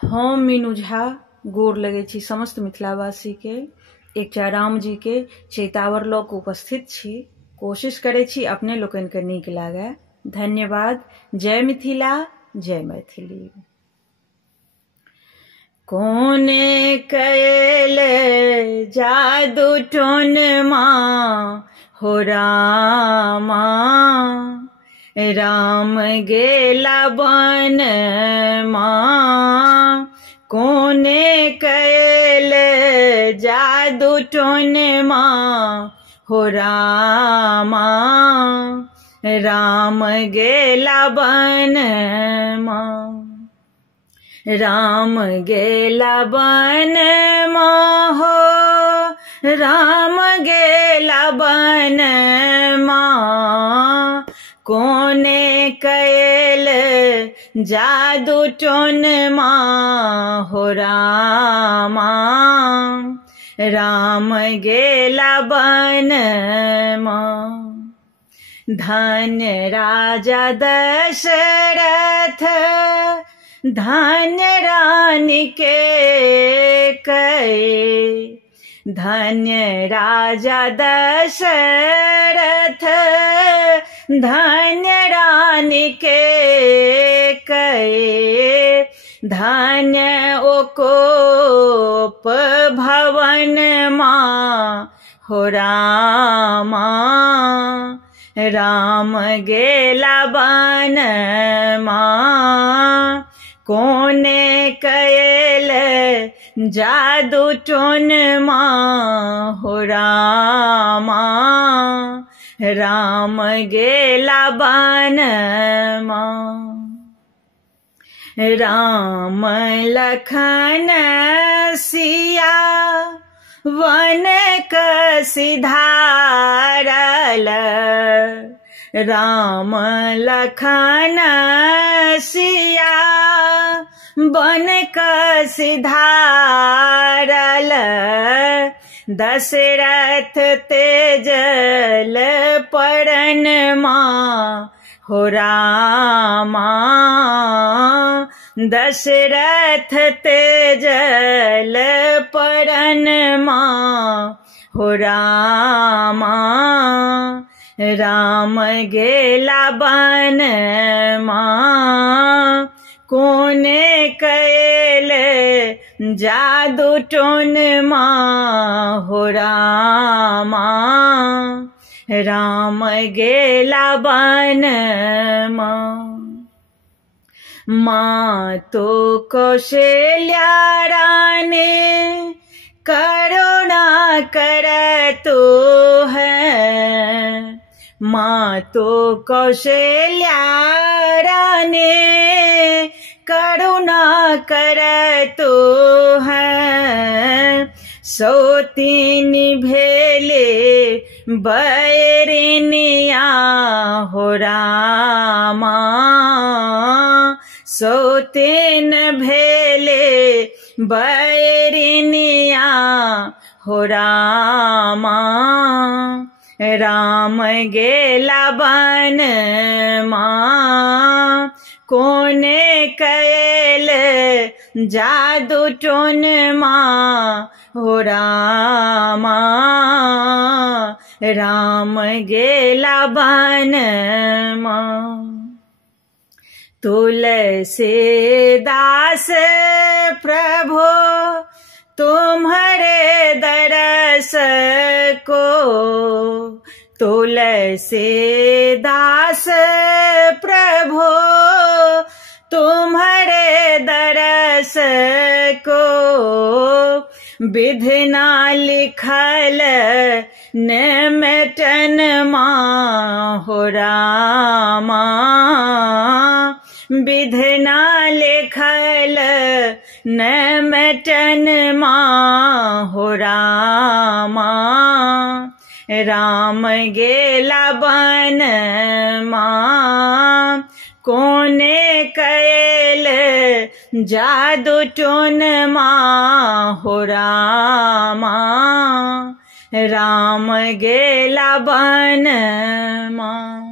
हम मीनू झा गोर लगे छी समस्त मिथिलावासी के। एकटा राम जी के चैतावर लऽ कऽ उपस्थित छी। कोशिश करे छी अपने लोकन के नीक लागे। धन्यवाद। जय मिथिला, जय मैथिली। कोने कैल जादू टोन माँ हो रामा, राम गेला बन माँ। कोने कैल जादू टोन माँ हो रामा, राम गेला बन माँ। राम गेला बन माँ हो, राम गेला बन माँ। कोने कैल जादू टोन माँ हो रामा, राम गेला बन माँ। धन्य राजा दशरथ, धन्य रानी के कहे। धन्य राजा दशरथ, धन्य रानी के कहे। धन्य ओ कोप भवन माँ हो रामा, राम गेला बन माँ। कोने कैल जादू टोन माँ हो रामा, राम गेला बन माँ। राम लखन सिया वन कसी धारल। राम लखन सिया बन कसी धारल। दशरथ तेजल पड़न माँ हो रामा, दशरथ तेजल पड़न माँ हो रामा। राम गेला बन माँ। कोने कैल जादू टोन माँ हो रामा, राम गेला बन माँ। माँ तो कौशल्या रानी करुणा कर तो है। माँ तो कौशल्या रानी करुणा कर तो है। सौतीन भेले बैरिनिया हो रामा, सौतीन भेले बैरिनिया हो रामा। राम गेला बन माँ। कोने कैल जादू टोन माँ हो रामा, राम गेला बन माँ। तुलसीदास प्रभु तुम्हारे दरस को। तुलसीदास प्रभु तुम्हारे दरस को। विधि ना लिखल न मिटन माँ हो रामा, विधि ना लिखल न मिटन माँ हो रामा। राम गेला बन माँ। कोने कैल जादू टोन माँ हो रामा, राम गेला बन माँ।